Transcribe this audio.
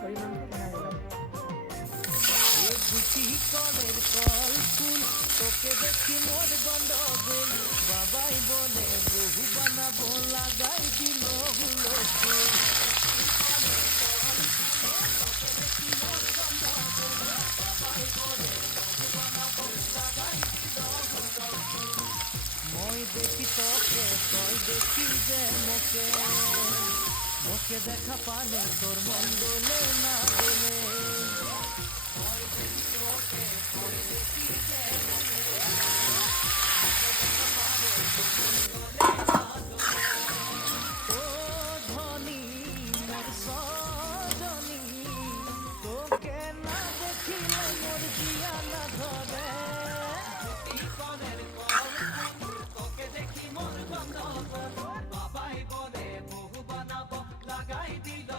হরিনাম শোনা গেল। গুটি কলের কল ফুল তোকে দেখি মোর গন্ডগোল বাবাই বলে বহু বানাবো লাগাই দিল হুলস্থুল মই দেখি তোকে তই দেখি যে মোকে মোকে দেখা পালে তোর মন দোলে না দোলে ও ধনী মোর সজনী তোকে না দেখিলে মোর জিয়া না ধরে তোকে দেখি মোর গন্ধ বাবাই বলে বহু বানাবো লাগাই দিল